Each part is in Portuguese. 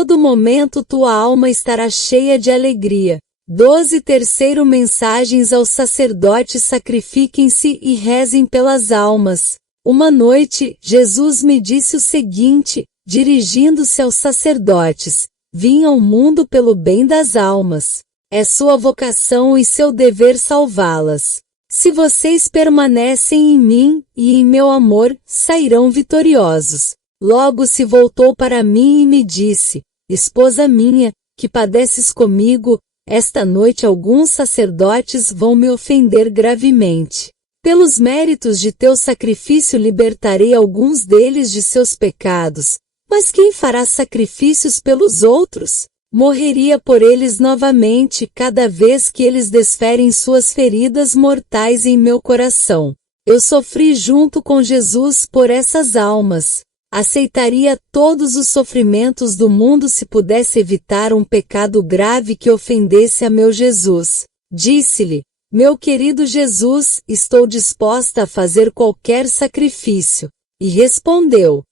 todo momento tua alma estará cheia de alegria. 12. Terceiro, mensagens aos sacerdotes: sacrifiquem-se e rezem pelas almas. Uma noite, Jesus me disse o seguinte, dirigindo-se aos sacerdotes: vim ao mundo pelo bem das almas. É sua vocação e seu dever salvá-las. Se vocês permanecem em mim e em meu amor, sairão vitoriosos. Logo se voltou para mim e me disse: esposa minha, que padeces comigo, esta noite alguns sacerdotes vão me ofender gravemente. Pelos méritos de teu sacrifício libertarei alguns deles de seus pecados, mas quem fará sacrifícios pelos outros? Morreria por eles novamente cada vez que eles desferem suas feridas mortais em meu coração. Eu sofri junto com Jesus por essas almas. Aceitaria todos os sofrimentos do mundo se pudesse evitar um pecado grave que ofendesse a meu Jesus. Disse-lhe: meu querido Jesus, estou disposta a fazer qualquer sacrifício. E respondeu: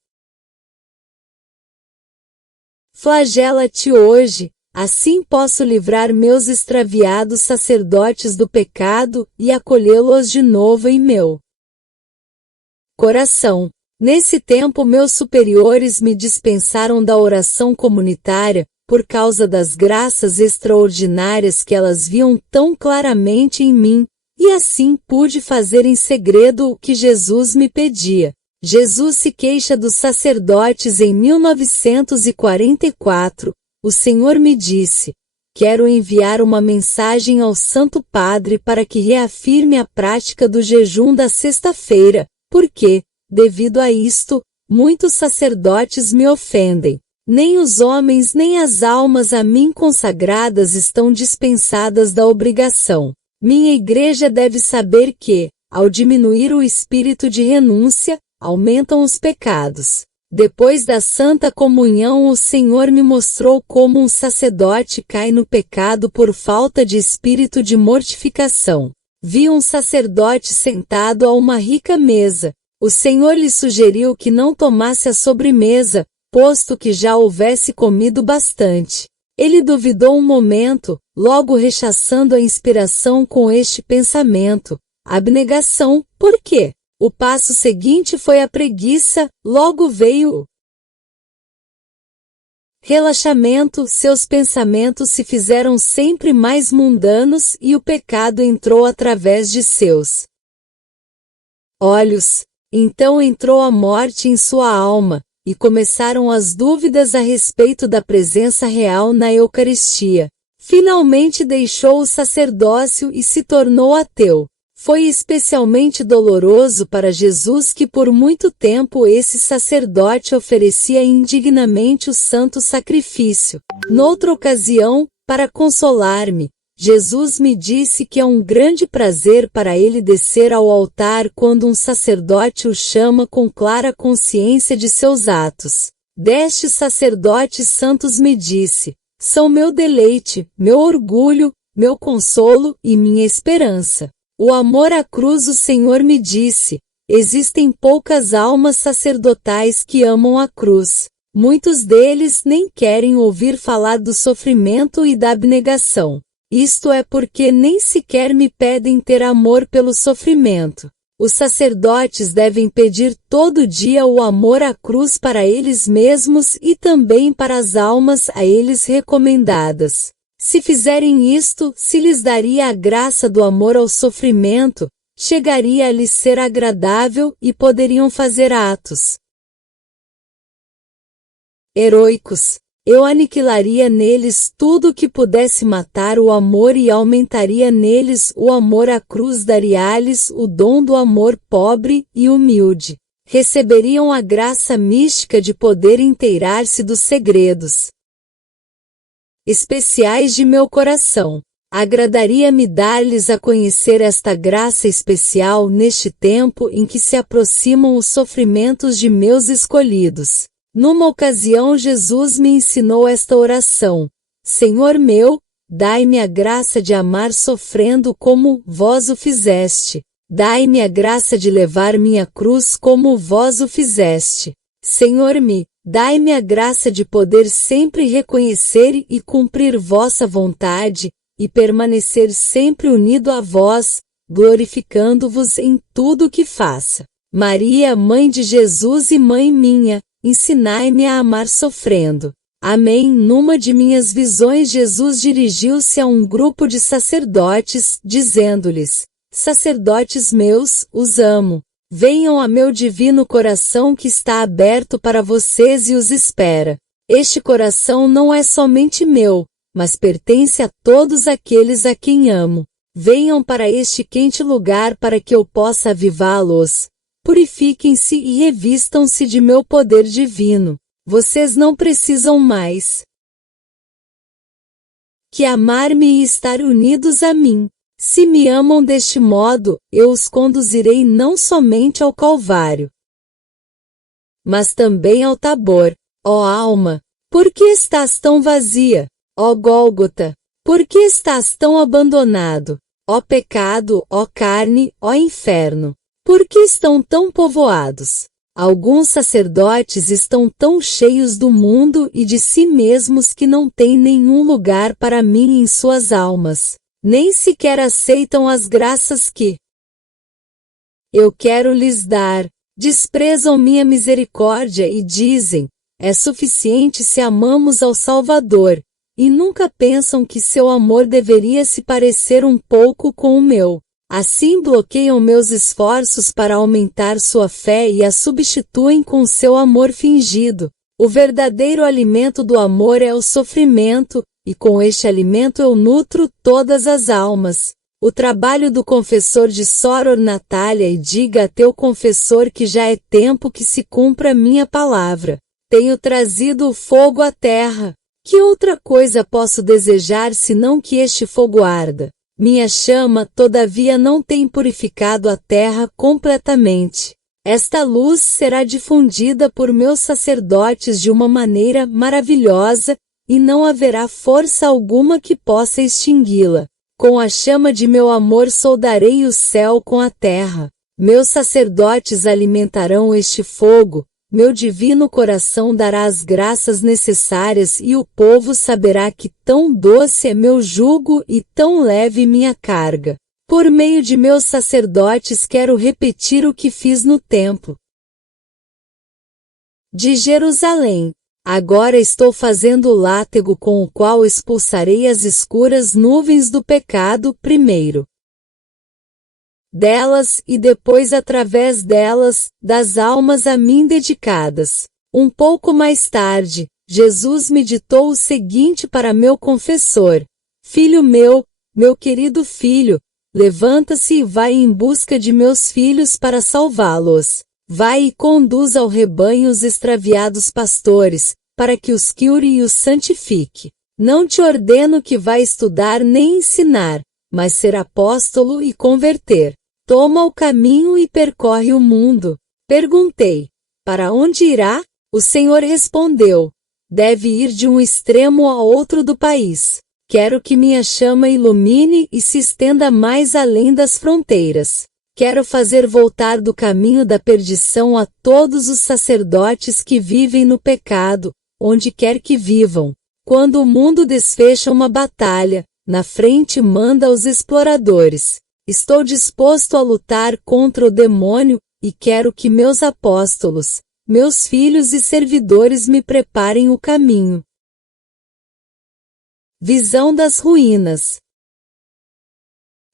flagela-te hoje, assim posso livrar meus extraviados sacerdotes do pecado e acolhê-los de novo em meu coração. Nesse tempo meus superiores me dispensaram da oração comunitária, por causa das graças extraordinárias que elas viam tão claramente em mim, e assim pude fazer em segredo o que Jesus me pedia. Jesus se queixa dos sacerdotes em 1944, o Senhor me disse: quero enviar uma mensagem ao Santo Padre para que reafirme a prática do jejum da sexta-feira, porque, devido a isto, muitos sacerdotes me ofendem. Nem os homens nem as almas a mim consagradas estão dispensadas da obrigação. Minha igreja deve saber que, ao diminuir o espírito de renúncia, aumentam os pecados. Depois da Santa Comunhão o Senhor me mostrou como um sacerdote cai no pecado por falta de espírito de mortificação. Vi um sacerdote sentado a uma rica mesa. O Senhor lhe sugeriu que não tomasse a sobremesa, posto que já houvesse comido bastante. Ele duvidou um momento, logo rechaçando a inspiração com este pensamento: abnegação, por quê? O passo seguinte foi a preguiça, logo veio o relaxamento, seus pensamentos se fizeram sempre mais mundanos e o pecado entrou através de seus olhos. Então entrou a morte em sua alma, e começaram as dúvidas a respeito da presença real na Eucaristia. Finalmente deixou o sacerdócio e se tornou ateu. Foi especialmente doloroso para Jesus que por muito tempo esse sacerdote oferecia indignamente o santo sacrifício. Noutra ocasião, para consolar-me, Jesus me disse que é um grande prazer para ele descer ao altar quando um sacerdote o chama com clara consciência de seus atos. Destes sacerdotes santos me disse: são meu deleite, meu orgulho, meu consolo e minha esperança. O amor à cruz. O Senhor me disse: existem poucas almas sacerdotais que amam a cruz. Muitos deles nem querem ouvir falar do sofrimento e da abnegação. Isto é porque nem sequer me pedem ter amor pelo sofrimento. Os sacerdotes devem pedir todo dia o amor à cruz para eles mesmos e também para as almas a eles recomendadas. Se fizerem isto, se lhes daria a graça do amor ao sofrimento, chegaria a lhes ser agradável e poderiam fazer atos heróicos. Eu aniquilaria neles tudo que pudesse matar o amor e aumentaria neles o amor à cruz. Daria-lhes o dom do amor pobre e humilde. Receberiam a graça mística de poder inteirar-se dos segredos especiais de meu coração. Agradaria-me dar-lhes a conhecer esta graça especial neste tempo em que se aproximam os sofrimentos de meus escolhidos. Numa ocasião Jesus me ensinou esta oração: Senhor meu, dai-me a graça de amar sofrendo como vós o fizeste. Dai-me a graça de levar minha cruz como vós o fizeste. Senhor, me Dai-me a graça de poder sempre reconhecer e cumprir vossa vontade, e permanecer sempre unido a vós, glorificando-vos em tudo o que faça. Maria, Mãe de Jesus e Mãe minha, ensinai-me a amar sofrendo. Amém. Numa de minhas visões, Jesus dirigiu-se a um grupo de sacerdotes, dizendo-lhes: Sacerdotes meus, os amo. Venham a meu divino coração que está aberto para vocês e os espera. Este coração não é somente meu, mas pertence a todos aqueles a quem amo. Venham para este quente lugar para que eu possa avivá-los. Purifiquem-se e revistam-se de meu poder divino. Vocês não precisam mais que amar-me e estar unidos a mim. Se me amam deste modo, eu os conduzirei não somente ao Calvário, mas também ao Tabor. Ó alma, por que estás tão vazia? Ó Gólgota, por que estás tão abandonado? Ó pecado, ó carne, ó inferno, por que estão tão povoados? Alguns sacerdotes estão tão cheios do mundo e de si mesmos que não têm nenhum lugar para mim em suas almas. Nem sequer aceitam as graças que eu quero lhes dar. Desprezam minha misericórdia e dizem: é suficiente se amamos ao Salvador, e nunca pensam que seu amor deveria se parecer um pouco com o meu. Assim bloqueiam meus esforços para aumentar sua fé e a substituem com seu amor fingido. O verdadeiro alimento do amor é o sofrimento, e com este alimento eu nutro todas as almas. O trabalho do confessor de Soror Natália, e diga a teu confessor que já é tempo que se cumpra minha palavra. Tenho trazido o fogo à terra. Que outra coisa posso desejar senão que este fogo arda? Minha chama, todavia, não tem purificado a terra completamente. Esta luz será difundida por meus sacerdotes de uma maneira maravilhosa, e não haverá força alguma que possa extingui-la. Com a chama de meu amor soldarei o céu com a terra. Meus sacerdotes alimentarão este fogo, meu divino coração dará as graças necessárias e o povo saberá que tão doce é meu jugo e tão leve minha carga. Por meio de meus sacerdotes quero repetir o que fiz no templo de Jerusalém. Agora estou fazendo o látego com o qual expulsarei as escuras nuvens do pecado primeiro delas e depois através delas, das almas a mim dedicadas. Um pouco mais tarde, Jesus me ditou o seguinte para meu confessor: Filho meu, meu querido filho, levanta-se e vai em busca de meus filhos para salvá-los. Vai e conduz ao rebanho os extraviados pastores, para que os cure e os santifique. Não te ordeno que vá estudar nem ensinar, mas ser apóstolo e converter. Toma o caminho e percorre o mundo. Perguntei: para onde irá? O Senhor respondeu: deve ir de um extremo ao outro do país. Quero que minha chama ilumine e se estenda mais além das fronteiras. Quero fazer voltar do caminho da perdição a todos os sacerdotes que vivem no pecado, onde quer que vivam. Quando o mundo desfecha uma batalha, na frente manda os exploradores. Estou disposto a lutar contra o demônio, e quero que meus apóstolos, meus filhos e servidores me preparem o caminho. Visão das ruínas.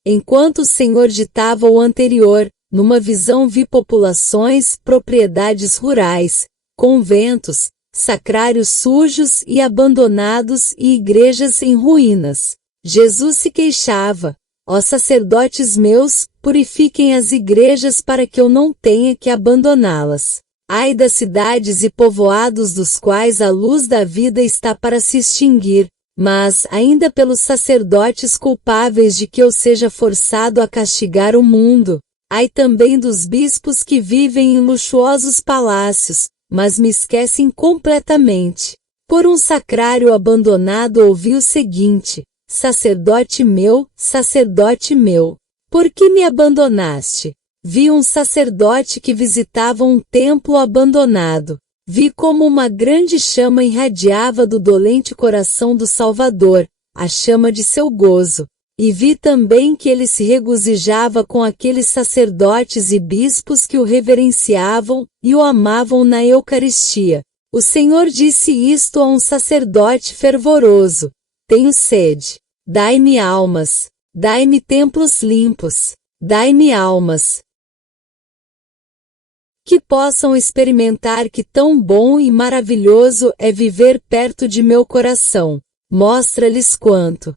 Enquanto o Senhor ditava o anterior, numa visão vi populações, propriedades rurais, conventos, sacrários sujos e abandonados e igrejas em ruínas. Jesus se queixava: ó sacerdotes meus, purifiquem as igrejas para que eu não tenha que abandoná-las. Ai das cidades e povoados dos quais a luz da vida está para se extinguir, mas ainda pelos sacerdotes culpáveis de que eu seja forçado a castigar o mundo. Ai também dos bispos que vivem em luxuosos palácios, mas me esquecem completamente. Por um sacrário abandonado ouvi o seguinte: sacerdote meu, por que me abandonaste? Vi um sacerdote que visitava um templo abandonado. Vi como uma grande chama irradiava do dolente coração do Salvador, a chama de seu gozo. E vi também que ele se regozijava com aqueles sacerdotes e bispos que o reverenciavam e o amavam na Eucaristia. O Senhor disse isto a um sacerdote fervoroso: tenho sede. Dai-me almas. Dai-me templos limpos. Dai-me almas que possam experimentar que tão bom e maravilhoso é viver perto de meu coração. Mostra-lhes quanto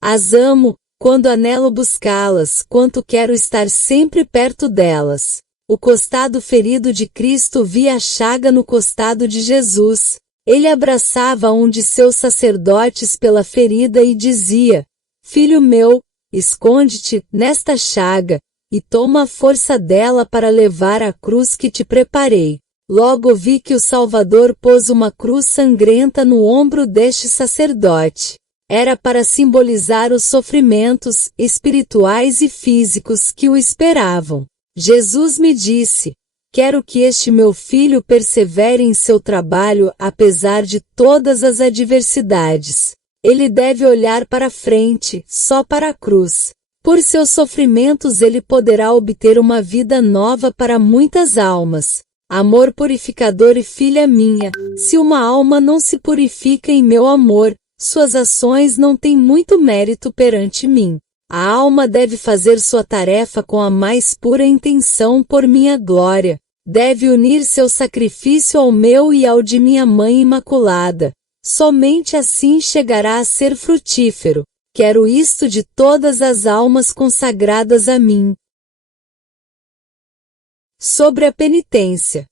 as amo, quando anelo buscá-las, quanto quero estar sempre perto delas. O costado ferido de Cristo via a chaga no costado de Jesus. Ele abraçava um de seus sacerdotes pela ferida e dizia: Filho meu, esconde-te nesta chaga, e toma a força dela para levar a cruz que te preparei. Logo vi que o Salvador pôs uma cruz sangrenta no ombro deste sacerdote. Era para simbolizar os sofrimentos espirituais e físicos que o esperavam. Jesus me disse: quero que este meu filho persevere em seu trabalho apesar de todas as adversidades. Ele deve olhar para frente, só para a cruz. Por seus sofrimentos ele poderá obter uma vida nova para muitas almas. Amor purificador e filha minha, se uma alma não se purifica em meu amor, suas ações não têm muito mérito perante mim. A alma deve fazer sua tarefa com a mais pura intenção por minha glória. Deve unir seu sacrifício ao meu e ao de minha Mãe Imaculada. Somente assim chegará a ser frutífero. Quero isto de todas as almas consagradas a mim. Sobre a penitência.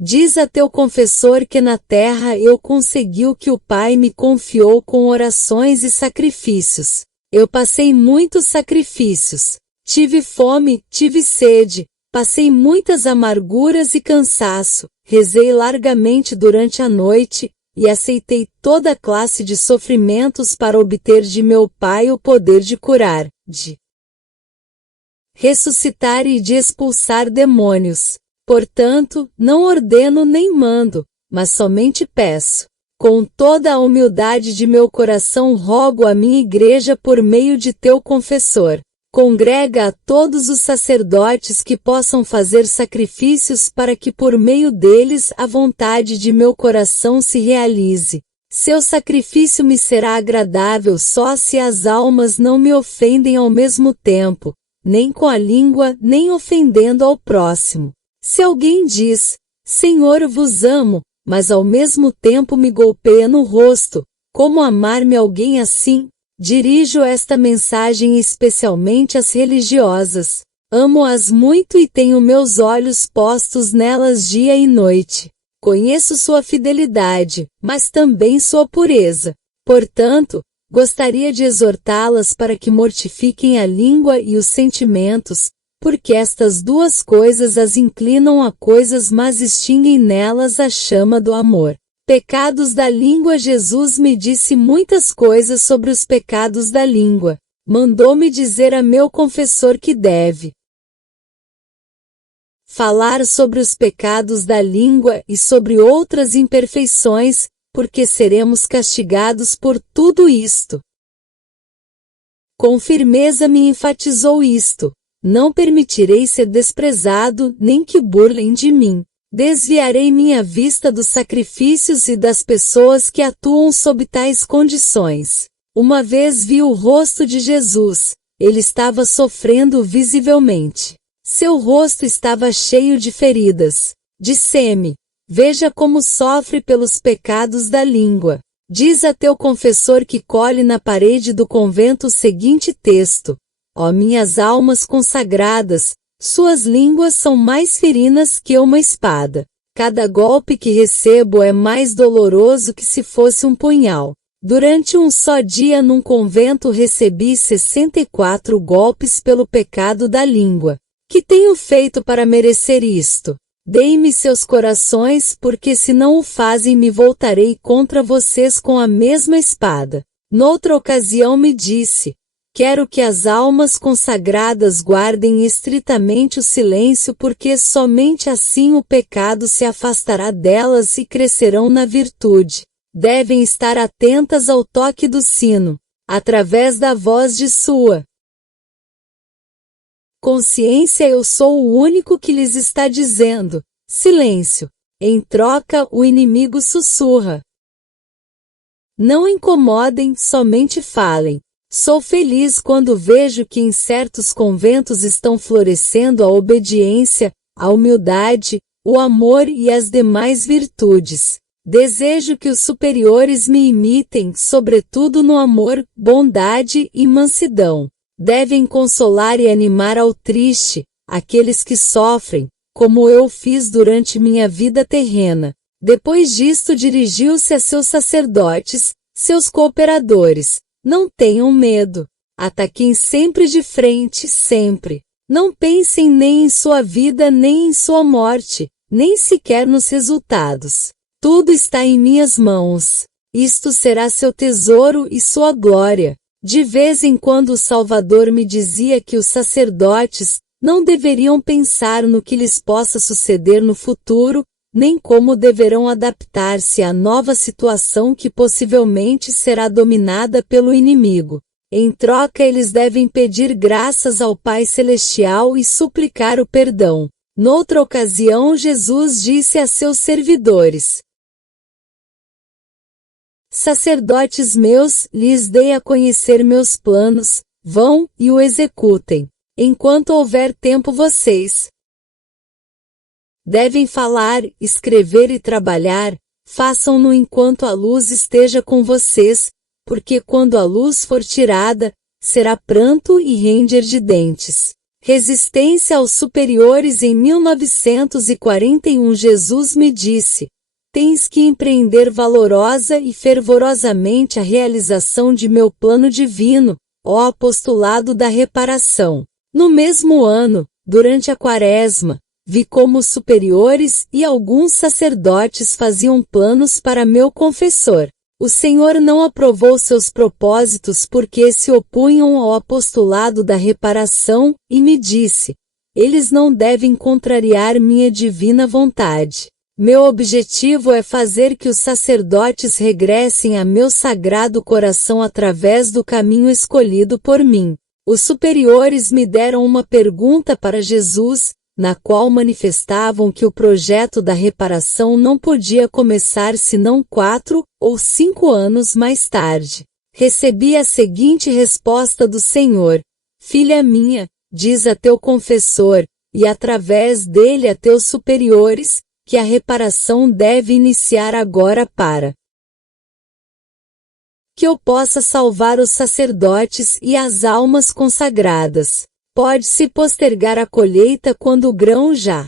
Diz a teu confessor que na terra eu consegui o que o Pai me confiou com orações e sacrifícios. Eu passei muitos sacrifícios. Tive fome, tive sede, passei muitas amarguras e cansaço, rezei largamente durante a noite, e aceitei toda classe de sofrimentos para obter de meu Pai o poder de curar, de ressuscitar e de expulsar demônios. Portanto, não ordeno nem mando, mas somente peço. Com toda a humildade de meu coração rogo à minha igreja por meio de teu confessor. Congrega a todos os sacerdotes que possam fazer sacrifícios para que por meio deles a vontade de meu coração se realize. Seu sacrifício me será agradável só se as almas não me ofendem ao mesmo tempo, nem com a língua, nem ofendendo ao próximo. Se alguém diz, Senhor, vos amo, mas ao mesmo tempo me golpeia no rosto, como amar-me alguém assim? Dirijo esta mensagem especialmente às religiosas. Amo-as muito e tenho meus olhos postos nelas dia e noite. Conheço sua fidelidade, mas também sua pureza. Portanto, gostaria de exortá-las para que mortifiquem a língua e os sentimentos, porque estas duas coisas as inclinam a coisas mas extinguem nelas a chama do amor. Pecados da língua. Jesus me disse muitas coisas sobre os pecados da língua. Mandou-me dizer a meu confessor que deve falar sobre os pecados da língua e sobre outras imperfeições, porque seremos castigados por tudo isto. Com firmeza me enfatizou isto. Não permitirei ser desprezado, nem que burlem de mim. Desviarei minha vista dos sacrifícios e das pessoas que atuam sob tais condições. Uma vez vi o rosto de Jesus. Ele estava sofrendo visivelmente. Seu rosto estava cheio de feridas. Disse-me: veja como sofre pelos pecados da língua. Diz a teu confessor que colhe na parede do convento o seguinte texto: ó minhas almas consagradas, suas línguas são mais ferinas que uma espada. Cada golpe que recebo é mais doloroso que se fosse um punhal. Durante um só dia num convento recebi 64 golpes pelo pecado da língua. Que tenho feito para merecer isto? Deem-me seus corações, porque se não o fazem me voltarei contra vocês com a mesma espada. Noutra ocasião me disse: Quero que as almas consagradas guardem estritamente o silêncio, porque somente assim o pecado se afastará delas e crescerão na virtude. Devem estar atentas ao toque do sino, através da voz de sua consciência. Eu sou o único que lhes está dizendo: silêncio. Em troca, o inimigo sussurra: não incomodem, somente falem. Sou feliz quando vejo que em certos conventos estão florescendo a obediência, a humildade, o amor e as demais virtudes. Desejo que os superiores me imitem, sobretudo no amor, bondade e mansidão. Devem consolar e animar ao triste, aqueles que sofrem, como eu fiz durante minha vida terrena. Depois disto dirigiu-se a seus sacerdotes, seus cooperadores. Não tenham medo. Ataquem sempre de frente, sempre. Não pensem nem em sua vida nem em sua morte, nem sequer nos resultados. Tudo está em minhas mãos. Isto será seu tesouro e sua glória. De vez em quando o Salvador me dizia que os sacerdotes não deveriam pensar no que lhes possa suceder no futuro, nem como deverão adaptar-se à nova situação que possivelmente será dominada pelo inimigo. Em troca, eles devem pedir graças ao Pai Celestial e suplicar o perdão. Noutra ocasião, Jesus disse a seus servidores: sacerdotes meus, lhes dei a conhecer meus planos, vão e o executem. Enquanto houver tempo, vocês devem falar, escrever e trabalhar. Façam-no enquanto a luz esteja com vocês, porque quando a luz for tirada, será pranto e ranger de dentes. Resistência aos superiores. Em 1941 Jesus me disse: tens que empreender valorosa e fervorosamente a realização de meu plano divino, ó apostolado da reparação. No mesmo ano, durante a Quaresma, vi como os superiores e alguns sacerdotes faziam planos para meu confessor. O Senhor não aprovou seus propósitos porque se opunham ao apostolado da reparação, e me disse: eles não devem contrariar minha divina vontade. Meu objetivo é fazer que os sacerdotes regressem a meu sagrado coração através do caminho escolhido por mim. Os superiores me deram uma pergunta para Jesus, na qual manifestavam que o projeto da reparação não podia começar senão 4 ou 5 anos mais tarde. Recebi a seguinte resposta do Senhor: filha minha, diz a teu confessor, e através dele a teus superiores, que a reparação deve iniciar agora para que eu possa salvar os sacerdotes e as almas consagradas. Pode-se postergar a colheita quando o grão já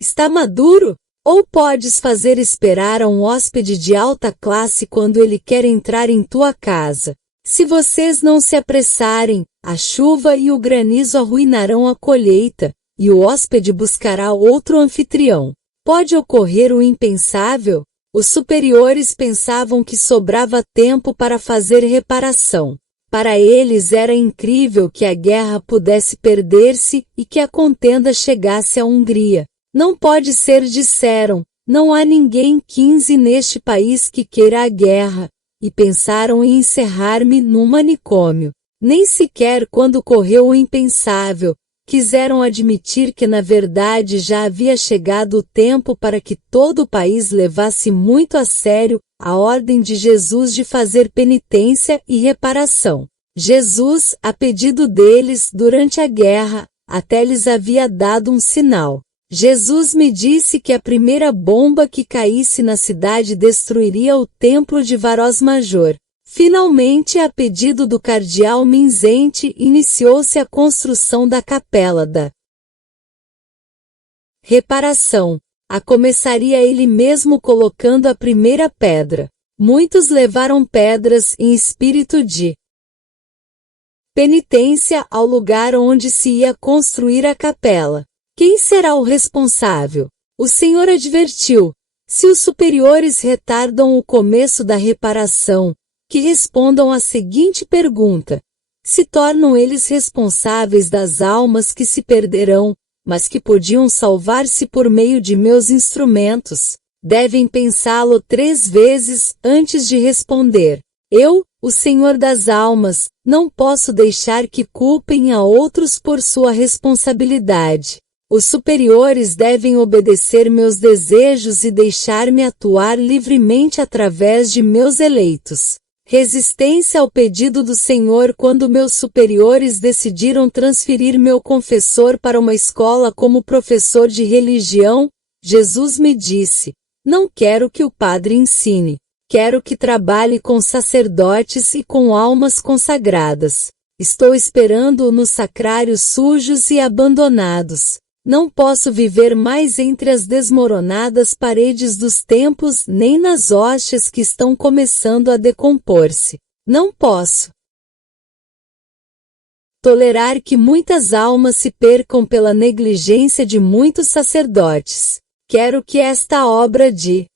está maduro? Ou podes fazer esperar a um hóspede de alta classe quando ele quer entrar em tua casa? Se vocês não se apressarem, a chuva e o granizo arruinarão a colheita, e o hóspede buscará outro anfitrião. Pode ocorrer o impensável? Os superiores pensavam que sobrava tempo para fazer reparação. Para eles era incrível que a guerra pudesse perder-se e que a contenda chegasse à Hungria. Não pode ser, disseram, não há ninguém 15 neste país que queira a guerra, e pensaram em encerrar-me num manicômio. Nem sequer quando correu o impensável, quiseram admitir que na verdade já havia chegado o tempo para que todo o país levasse muito a sério a ordem de Jesus de fazer penitência e reparação. Jesus, a pedido deles, durante a guerra, até lhes havia dado um sinal. Jesus me disse que a primeira bomba que caísse na cidade destruiria o templo de Varos Major. Finalmente, a pedido do cardeal Minzente, iniciou-se a construção da capela da reparação. A começaria ele mesmo colocando a primeira pedra. Muitos levaram pedras em espírito de penitência ao lugar onde se ia construir a capela. Quem será o responsável? O Senhor advertiu: se os superiores retardam o começo da reparação, que respondam à seguinte pergunta: se tornam eles responsáveis das almas que se perderão, mas que podiam salvar-se por meio de meus instrumentos? Devem pensá-lo 3 vezes antes de responder. Eu, o Senhor das almas, não posso deixar que culpem a outros por sua responsabilidade. Os superiores devem obedecer meus desejos e deixar-me atuar livremente através de meus eleitos. Resistência ao pedido do Senhor. Quando meus superiores decidiram transferir meu confessor para uma escola como professor de religião, Jesus me disse: não quero que o padre ensine. Quero que trabalhe com sacerdotes e com almas consagradas. Estou esperando-o nos sacrários sujos e abandonados. Não posso viver mais entre as desmoronadas paredes dos templos nem nas hóstias que estão começando a decompor-se. Não posso tolerar que muitas almas se percam pela negligência de muitos sacerdotes. Quero que esta obra de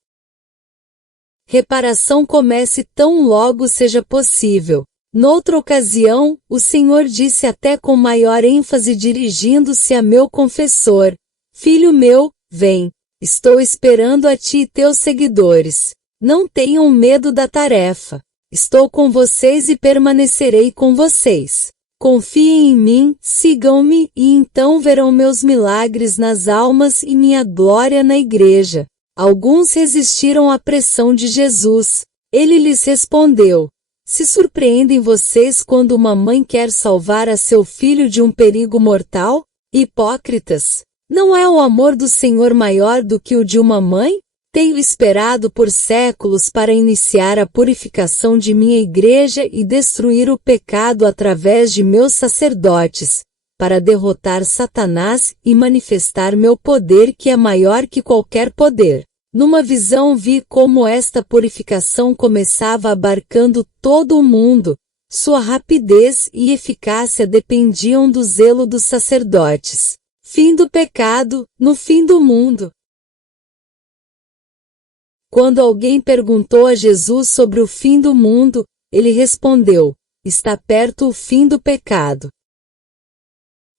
reparação comece tão logo seja possível. Noutra ocasião, o Senhor disse até com maior ênfase dirigindo-se a meu confessor: filho meu, vem, estou esperando a ti e teus seguidores. Não tenham medo da tarefa. Estou com vocês e permanecerei com vocês. Confiem em mim, sigam-me, e então verão meus milagres nas almas e minha glória na igreja. Alguns resistiram à pressão de Jesus. Ele lhes respondeu: se surpreendem vocês quando uma mãe quer salvar a seu filho de um perigo mortal? Hipócritas! Não é o amor do Senhor maior do que o de uma mãe? Tenho esperado por séculos para iniciar a purificação de minha igreja e destruir o pecado através de meus sacerdotes, para derrotar Satanás e manifestar meu poder que é maior que qualquer poder. Numa visão vi como esta purificação começava abarcando todo o mundo. Sua rapidez e eficácia dependiam do zelo dos sacerdotes. Fim do pecado, no fim do mundo. Quando alguém perguntou a Jesus sobre o fim do mundo, ele respondeu: está perto o fim do pecado.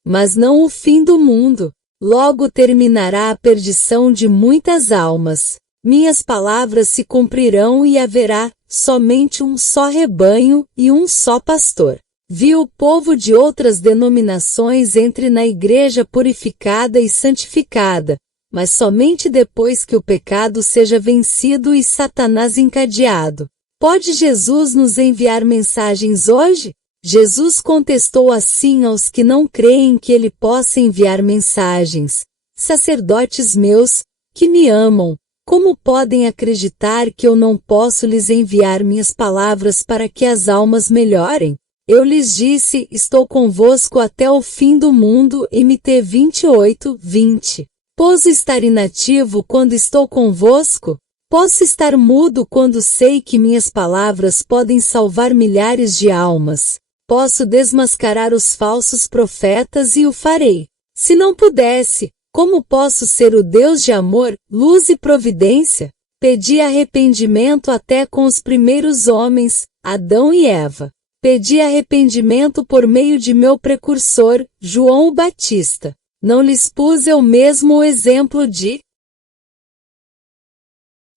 Mas não o fim do mundo. Logo terminará a perdição de muitas almas. Minhas palavras se cumprirão e haverá somente um só rebanho e um só pastor. Vi o povo de outras denominações entre na igreja purificada e santificada, mas somente depois que o pecado seja vencido e Satanás encadeado. Pode Jesus nos enviar mensagens hoje? Jesus contestou assim aos que não creem que ele possa enviar mensagens: sacerdotes meus, que me amam, como podem acreditar que eu não posso lhes enviar minhas palavras para que as almas melhorem? Eu lhes disse: estou convosco até o fim do mundo. MT 28, 20. Posso estar inativo quando estou convosco? Posso estar mudo quando sei que minhas palavras podem salvar milhares de almas? Posso desmascarar os falsos profetas e o farei. Se não pudesse, como posso ser o Deus de amor, luz e providência? Pedi arrependimento até com os primeiros homens, Adão e Eva. Pedi arrependimento por meio de meu precursor, João o Batista. Não lhes pus eu mesmo o exemplo de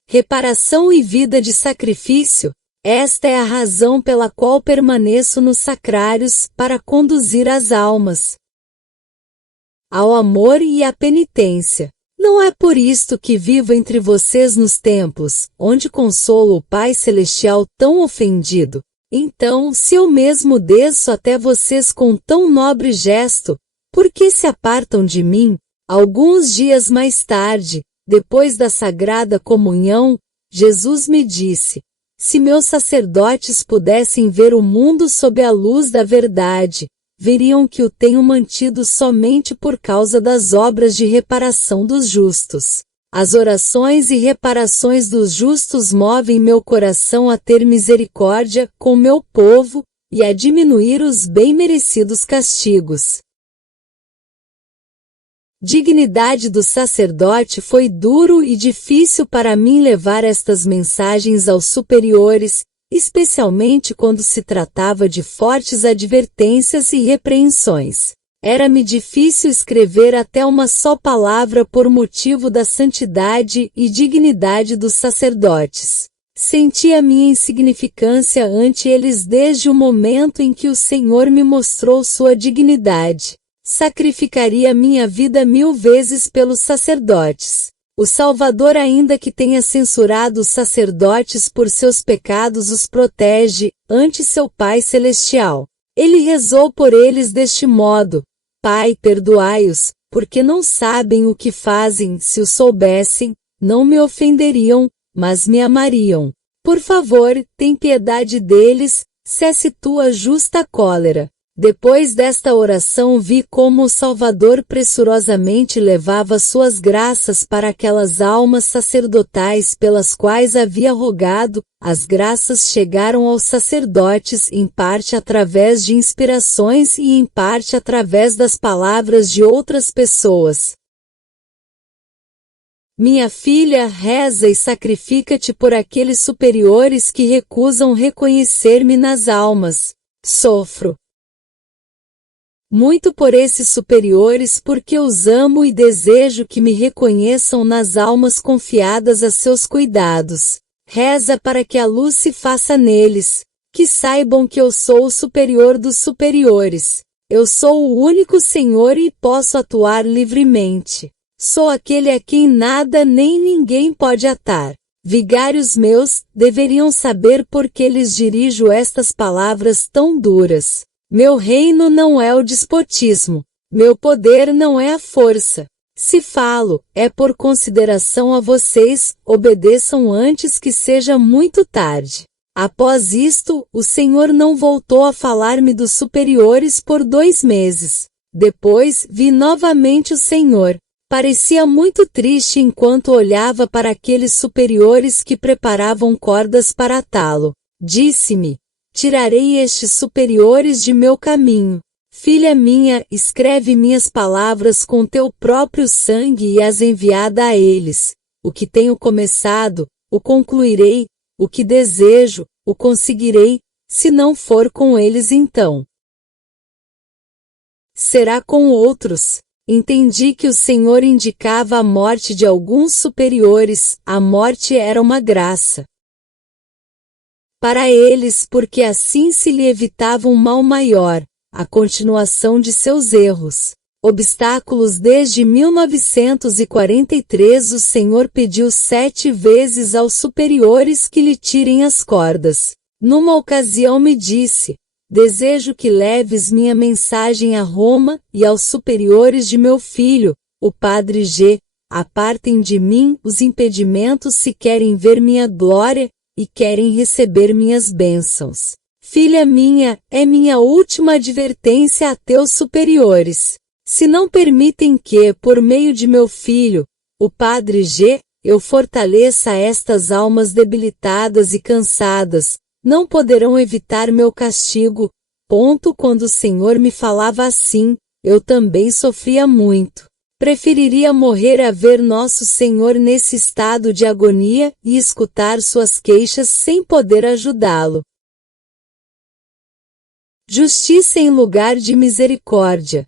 reparação e vida de sacrifício? Esta é a razão pela qual permaneço nos sacrários, para conduzir as almas ao amor e à penitência. Não é por isto que vivo entre vocês nos templos, onde consolo o Pai Celestial tão ofendido. Então, se eu mesmo desço até vocês com tão nobre gesto, por que se apartam de mim? Alguns dias mais tarde, depois da Sagrada Comunhão, Jesus me disse: se meus sacerdotes pudessem ver o mundo sob a luz da verdade, veriam que o tenho mantido somente por causa das obras de reparação dos justos. As orações e reparações dos justos movem meu coração a ter misericórdia com meu povo e a diminuir os bem merecidos castigos. Dignidade do sacerdote. Foi duro e difícil para mim levar estas mensagens aos superiores, especialmente quando se tratava de fortes advertências e repreensões. Era-me difícil escrever até uma só palavra por motivo da santidade e dignidade dos sacerdotes. Senti a minha insignificância ante eles desde o momento em que o Senhor me mostrou sua dignidade. Sacrificaria minha vida 1000 vezes pelos sacerdotes. O Salvador, ainda que tenha censurado os sacerdotes por seus pecados, os protege ante seu Pai Celestial. Ele rezou por eles deste modo: Pai, perdoai-os, porque não sabem o que fazem. Se o soubessem, não me ofenderiam, mas me amariam. Por favor, tem piedade deles, cesse tua justa cólera. Depois desta oração vi como o Salvador pressurosamente levava suas graças para aquelas almas sacerdotais pelas quais havia rogado. As graças chegaram aos sacerdotes em parte através de inspirações e em parte através das palavras de outras pessoas. Minha filha, reza e sacrifica-te por aqueles superiores que recusam reconhecer-me nas almas. Sofro muito por esses superiores, porque os amo e desejo que me reconheçam nas almas confiadas a seus cuidados. Reza para que a luz se faça neles, que saibam que eu sou o superior dos superiores. Eu sou o único Senhor e posso atuar livremente. Sou aquele a quem nada nem ninguém pode atar. Vigários meus, deveriam saber por que lhes dirijo estas palavras tão duras. Meu reino não é o despotismo. Meu poder não é a força. Se falo, é por consideração a vocês, obedeçam antes que seja muito tarde. Após isto, o Senhor não voltou a falar-me dos superiores por 2 meses. Depois, vi novamente o Senhor. Parecia muito triste enquanto olhava para aqueles superiores que preparavam cordas para atá-lo. Disse-me: tirarei estes superiores de meu caminho. Filha minha, escreve minhas palavras com teu próprio sangue e as enviada a eles. O que tenho começado, o concluirei, o que desejo, o conseguirei, se não for com eles então será com outros. Entendi que o Senhor indicava a morte de alguns superiores. A morte era uma graça para eles, porque assim se lhe evitava um mal maior, a continuação de seus erros. Obstáculos. Desde 1943 o Senhor pediu 7 vezes aos superiores que lhe tirem as cordas. Numa ocasião me disse: desejo que leves minha mensagem a Roma e aos superiores de meu filho, o padre G. Apartem de mim os impedimentos se querem ver minha glória e querem receber minhas bênçãos. Filha minha, é minha última advertência a teus superiores. Se não permitem que, por meio de meu filho, o padre G., eu fortaleça estas almas debilitadas e cansadas, não poderão evitar meu castigo. Quando o Senhor me falava assim, eu também sofria muito. Preferiria morrer a ver nosso Senhor nesse estado de agonia e escutar suas queixas sem poder ajudá-lo. Justiça em lugar de misericórdia.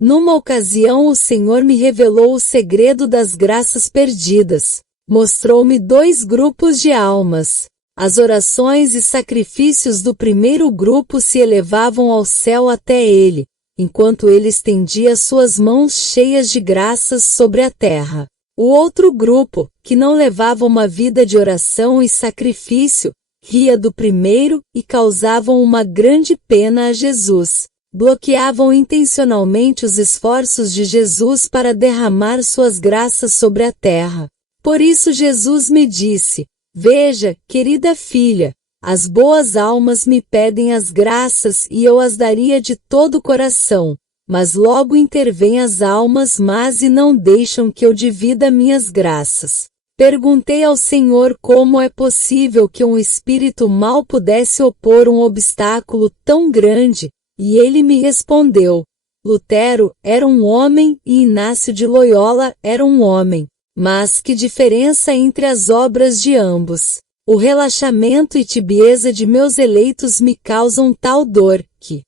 Numa ocasião o Senhor me revelou o segredo das graças perdidas. Mostrou-me 2 grupos de almas. As orações e sacrifícios do primeiro grupo se elevavam ao céu até ele, enquanto ele estendia suas mãos cheias de graças sobre a terra. O outro grupo, que não levava uma vida de oração e sacrifício, ria do primeiro e causavam uma grande pena a Jesus. Bloqueavam intencionalmente os esforços de Jesus para derramar suas graças sobre a terra. Por isso Jesus me disse: veja, querida filha, as boas almas me pedem as graças e eu as daria de todo o coração, mas logo intervêm as almas más e não deixam que eu divida minhas graças. Perguntei ao Senhor como é possível que um espírito mau pudesse opor um obstáculo tão grande, e ele me respondeu: Lutero era um homem e Inácio de Loyola era um homem, mas que diferença entre as obras de ambos? O relaxamento e tibieza de meus eleitos me causam tal dor, que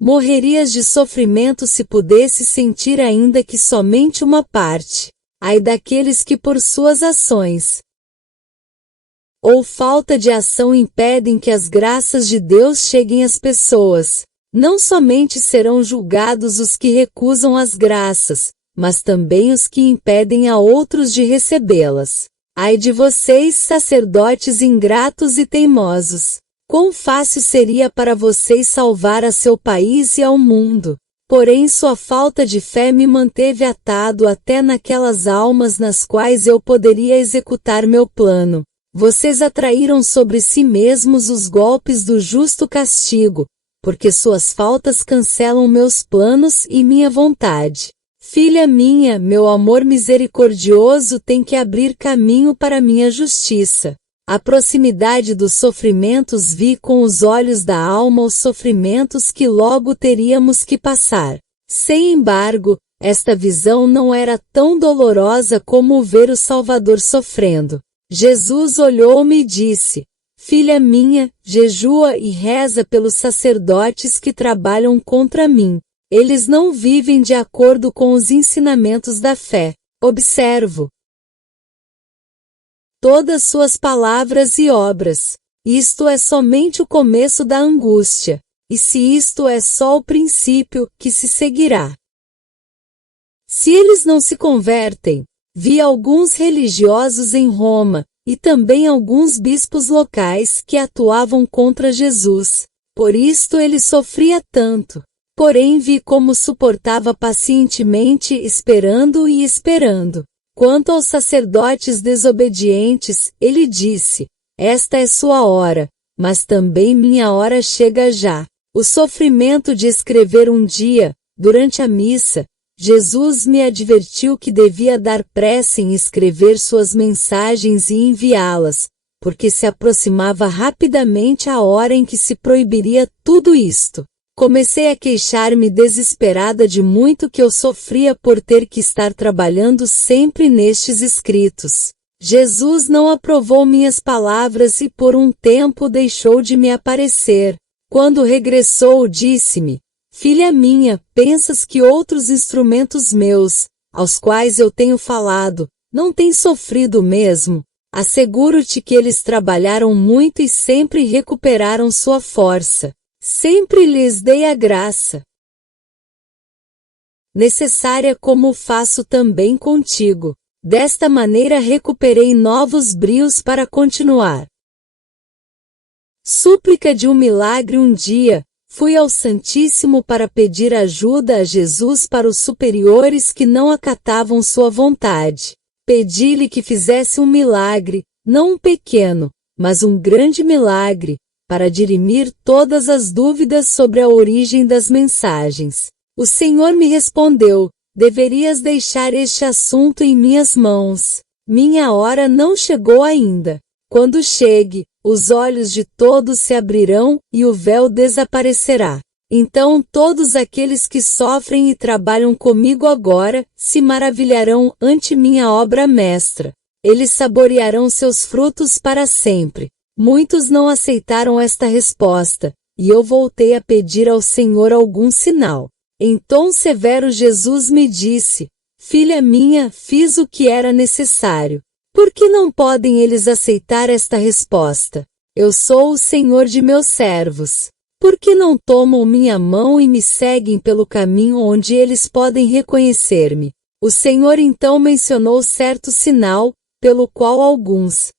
morrerias de sofrimento se pudesse sentir ainda que somente uma parte. Ai daqueles que por suas ações ou falta de ação impedem que as graças de Deus cheguem às pessoas. Não somente serão julgados os que recusam as graças, mas também os que impedem a outros de recebê-las. Ai de vocês, sacerdotes ingratos e teimosos! Quão fácil seria para vocês salvar a seu país e ao mundo! Porém sua falta de fé me manteve atado até naquelas almas nas quais eu poderia executar meu plano. Vocês atraíram sobre si mesmos os golpes do justo castigo, porque suas faltas cancelam meus planos e minha vontade. Filha minha, meu amor misericordioso tem que abrir caminho para minha justiça. A proximidade dos sofrimentos vi com os olhos da alma os sofrimentos que logo teríamos que passar. Sem embargo, esta visão não era tão dolorosa como ver o Salvador sofrendo. Jesus olhou-me e disse: Filha minha, jejua e reza pelos sacerdotes que trabalham contra mim. Eles não vivem de acordo com os ensinamentos da fé. Observo todas suas palavras e obras. Isto é somente o começo da angústia. E se isto é só o princípio, que se seguirá? Se eles não se convertem, vi alguns religiosos em Roma, e também alguns bispos locais que atuavam contra Jesus. Por isto ele sofria tanto. Porém vi como suportava pacientemente esperando e esperando. Quanto aos sacerdotes desobedientes, ele disse: Esta é sua hora, mas também minha hora chega já. O sofrimento de escrever um dia, durante a missa, Jesus me advertiu que devia dar pressa em escrever suas mensagens e enviá-las, porque se aproximava rapidamente a hora em que se proibiria tudo isto. Comecei a queixar-me desesperada de muito que eu sofria por ter que estar trabalhando sempre nestes escritos. Jesus não aprovou minhas palavras e por um tempo deixou de me aparecer. Quando regressou, disse-me: Filha minha, pensas que outros instrumentos meus, aos quais eu tenho falado, não têm sofrido o mesmo? Asseguro-te que eles trabalharam muito e sempre recuperaram sua força. Sempre lhes dei a graça necessária, como faço também contigo. Desta maneira recuperei novos brios para continuar. Súplica de um milagre. Um dia, fui ao Santíssimo para pedir ajuda a Jesus para os superiores que não acatavam sua vontade. Pedi-lhe que fizesse um milagre, não um pequeno, mas um grande milagre, para dirimir todas as dúvidas sobre a origem das mensagens. O Senhor me respondeu: deverias deixar este assunto em minhas mãos. Minha hora não chegou ainda. Quando chegue, os olhos de todos se abrirão e o véu desaparecerá. Então todos aqueles que sofrem e trabalham comigo agora se maravilharão ante minha obra mestra. Eles saborearão seus frutos para sempre. Muitos não aceitaram esta resposta, e eu voltei a pedir ao Senhor algum sinal. Em tom severo Jesus me disse: Filha minha, fiz o que era necessário. Por que não podem eles aceitar esta resposta? Eu sou o Senhor de meus servos. Por que não tomam minha mão e me seguem pelo caminho onde eles podem reconhecer-me? O Senhor então mencionou certo sinal, pelo qual alguns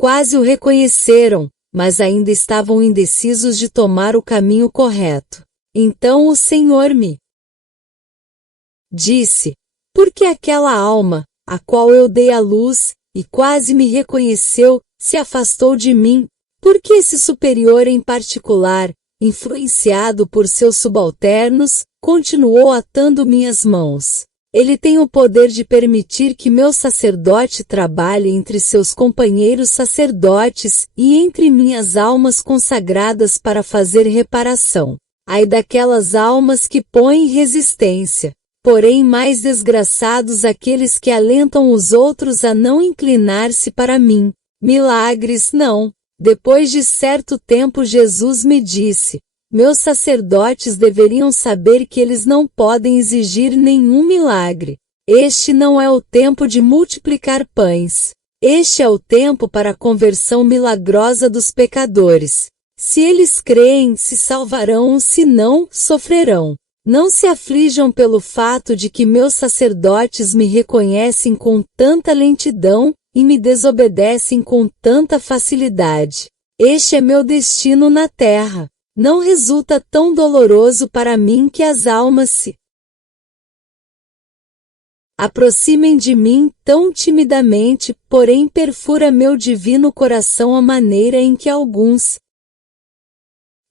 quase o reconheceram, mas ainda estavam indecisos de tomar o caminho correto. Então o Senhor me disse: porque aquela alma, a qual eu dei à luz, e quase me reconheceu, se afastou de mim? Porque esse superior em particular, influenciado por seus subalternos, continuou atando minhas mãos? Ele tem o poder de permitir que meu sacerdote trabalhe entre seus companheiros sacerdotes e entre minhas almas consagradas para fazer reparação. Ai daquelas almas que põem resistência. Porém mais desgraçados aqueles que alentam os outros a não inclinar-se para mim. Milagres não. Depois de certo tempo Jesus me disse: meus sacerdotes deveriam saber que eles não podem exigir nenhum milagre. Este não é o tempo de multiplicar pães. Este é o tempo para a conversão milagrosa dos pecadores. Se eles creem, se salvarão, se não, sofrerão. Não se aflijam pelo fato de que meus sacerdotes me reconhecem com tanta lentidão e me desobedecem com tanta facilidade. Este é meu destino na terra. Não resulta tão doloroso para mim que as almas se aproximem de mim tão timidamente, porém perfura meu divino coração a maneira em que alguns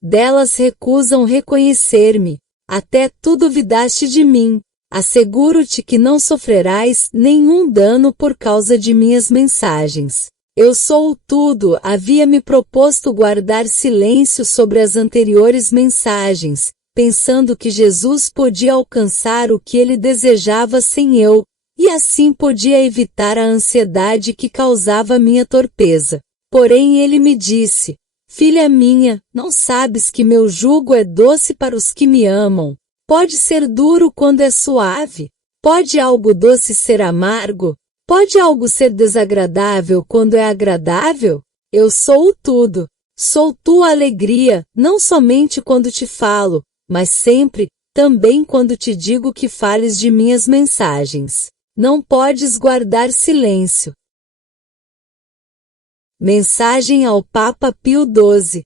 delas recusam reconhecer-me. Até tu duvidaste de mim. Asseguro-te que não sofrerás nenhum dano por causa de minhas mensagens. Eu sou o tudo. Havia-me proposto guardar silêncio sobre as anteriores mensagens, pensando que Jesus podia alcançar o que ele desejava sem eu, e assim podia evitar a ansiedade que causava minha torpeza. Porém ele me disse: filha minha, não sabes que meu jugo é doce para os que me amam? Pode ser duro quando é suave? Pode algo doce ser amargo? Pode algo ser desagradável quando é agradável? Eu sou o tudo. Sou tua alegria, não somente quando te falo, mas sempre, também quando te digo que fales de minhas mensagens. Não podes guardar silêncio. Mensagem ao Papa Pio XII.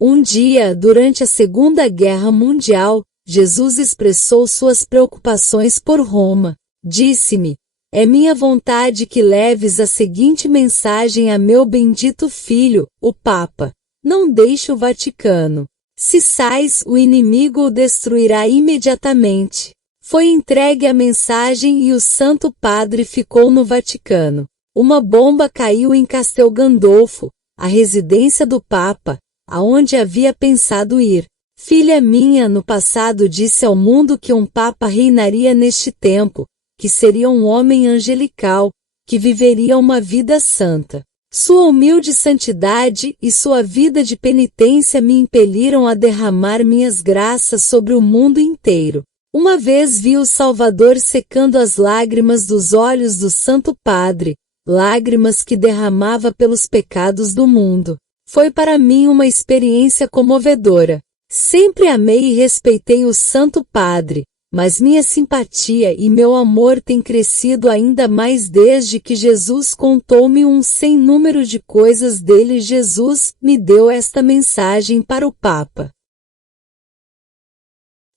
Um dia, durante a Segunda Guerra Mundial, Jesus expressou suas preocupações por Roma. Disse-me: é minha vontade que leves a seguinte mensagem a meu bendito filho, o Papa. Não deixe o Vaticano. Se sais, o inimigo o destruirá imediatamente. Foi entregue a mensagem e o Santo Padre ficou no Vaticano. Uma bomba caiu em Castel Gandolfo, a residência do Papa, aonde havia pensado ir. Filha minha, no passado disse ao mundo que um Papa reinaria neste tempo, que seria um homem angelical, que viveria uma vida santa. Sua humilde santidade e sua vida de penitência me impeliram a derramar minhas graças sobre o mundo inteiro. Uma vez vi o Salvador secando as lágrimas dos olhos do Santo Padre, lágrimas que derramava pelos pecados do mundo. Foi para mim uma experiência comovedora. Sempre amei e respeitei o Santo Padre, mas minha simpatia e meu amor têm crescido ainda mais desde que Jesus contou-me um sem número de coisas dele. Jesus me deu esta mensagem para o Papa.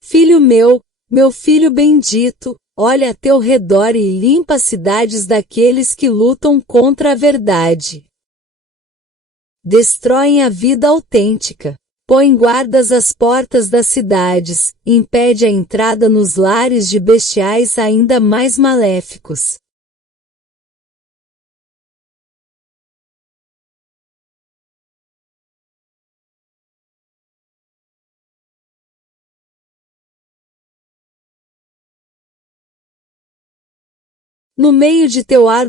Filho meu, meu filho bendito, olha a teu redor e limpa as cidades daqueles que lutam contra a verdade. Destroem a vida autêntica. Põe guardas às portas das cidades, impede a entrada nos lares de bestiais ainda mais maléficos. No meio de teu ar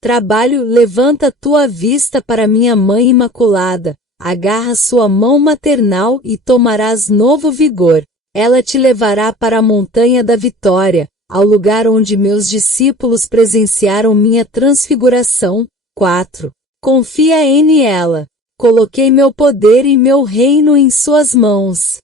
trabalho, levanta tua vista para minha Mãe Imaculada, agarra sua mão maternal e tomarás novo vigor. Ela te levará para a montanha da vitória, ao lugar onde meus discípulos presenciaram minha transfiguração. 4. Confia em ela. Coloquei meu poder e meu reino em suas mãos.